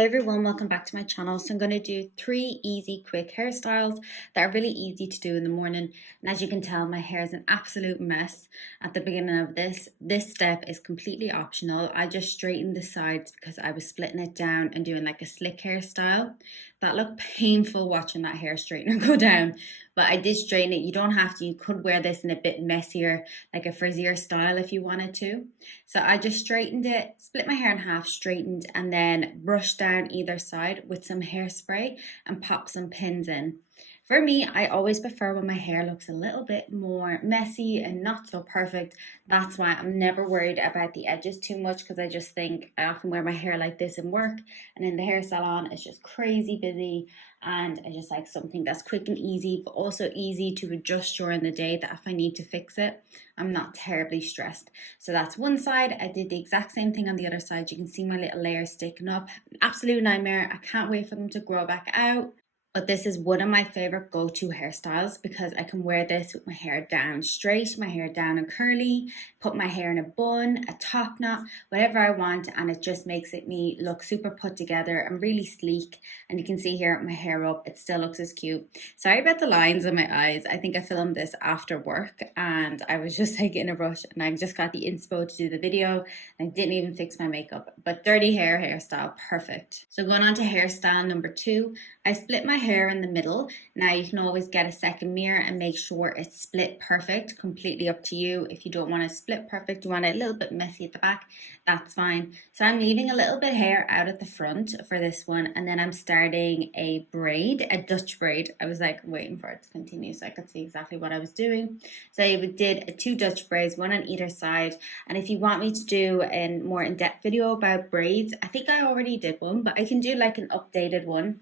Hey everyone, welcome back to my channel. So I'm going to do 3 easy quick hairstyles that are really easy to do in the morning. And as you can tell, my hair is an absolute mess at the beginning of this. This step is completely optional. I just straightened the sides because I was splitting it down and doing like a slick hairstyle. That looked painful watching that hair straightener go down, but I did straighten it. You don't have to. You could wear this in a bit messier, like a frizzier style if you wanted to. So I just straightened it, split my hair in half, straightened, and then brushed down either side with some hairspray and popped some pins in. For me, I always prefer when my hair looks a little bit more messy and not so perfect. That's why I'm never worried about the edges too much, because I just think I often wear my hair like this in work, and in the hair salon it's just crazy busy, and I just like something that's quick and easy, but also easy to adjust during the day, that if I need to fix it, I'm not terribly stressed. So that's one side. I did the exact same thing on the other side. You can see my little layers sticking up. Absolute nightmare. I can't wait for them to grow back out. But this is one of my favorite go-to hairstyles because I can wear this with my hair down straight, my hair down and curly, put my hair in a bun, a top knot, whatever I want, and it just makes me look super put together and really sleek. And you can see here my hair up, it still looks as cute. Sorry about the lines in my eyes. I think I filmed this after work and I was just like in a rush, and I just got the inspo to do the video and I didn't even fix my makeup. But dirty hair hairstyle, perfect. So going on to hairstyle number 2, I split my hair in the middle. Now you can always get a second mirror and make sure it's split perfect, completely up to you. If you don't want to split perfect, you want it a little bit messy at the back, that's fine. So I'm leaving a little bit of hair out at the front for this one, and then I'm starting a braid, a Dutch braid. I was like waiting for it to continue so I could see exactly what I was doing. So I did 2 Dutch braids, one on either side. And if you want me to do a more in-depth video about braids, I think I already did one, but I can do like an updated one.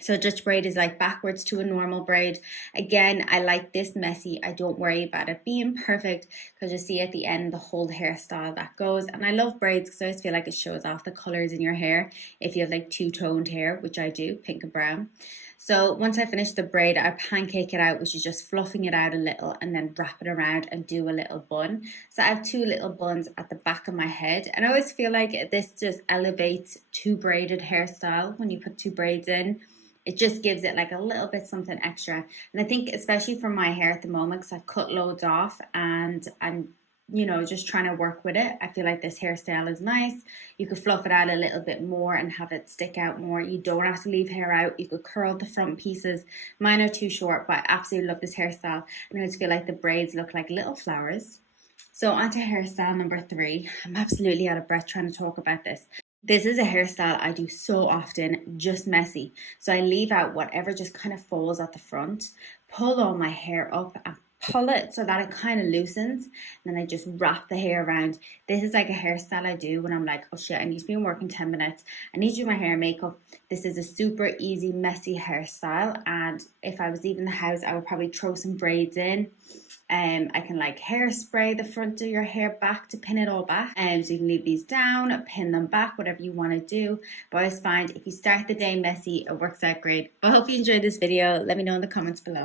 So Dutch braid is like backwards to a normal braid. Again, I like this messy. I don't worry about it being perfect because you see at the end the whole hairstyle that goes. And I love braids because I always feel like it shows off the colors in your hair if you have like 2-toned hair, which I do, pink and brown. So once I finish the braid, I pancake it out, which is just fluffing it out a little and then wrap it around and do a little bun. So I have 2 little buns at the back of my head. And I always feel like this just elevates 2 braided hairstyle when you put 2 braids in. It just gives it like a little bit something extra. And I think especially for my hair at the moment, because I've cut loads off and I'm, just trying to work with it, I feel like this hairstyle is nice. You could fluff it out a little bit more and have it stick out more. You don't have to leave hair out. You could curl the front pieces. Mine are too short, but I absolutely love this hairstyle. And I just feel like the braids look like little flowers. So on to hairstyle number 3. I'm absolutely out of breath trying to talk about this. This is a hairstyle I do so often, just messy. So I leave out whatever just kind of falls at the front, pull all my hair up and pull it so that it kind of loosens. And then I just wrap the hair around. This is like a hairstyle I do when I'm like, oh shit, I need to be in work in 10 minutes. I need to do my hair and makeup. This is a super easy, messy hairstyle. And if I was leaving the house, I would probably throw some braids in. I can like hairspray the front of your hair back to pin it all back. So you can leave these down, pin them back, whatever you want to do. But I always find if you start the day messy, it works out great. But I hope you enjoyed this video. Let me know in the comments below.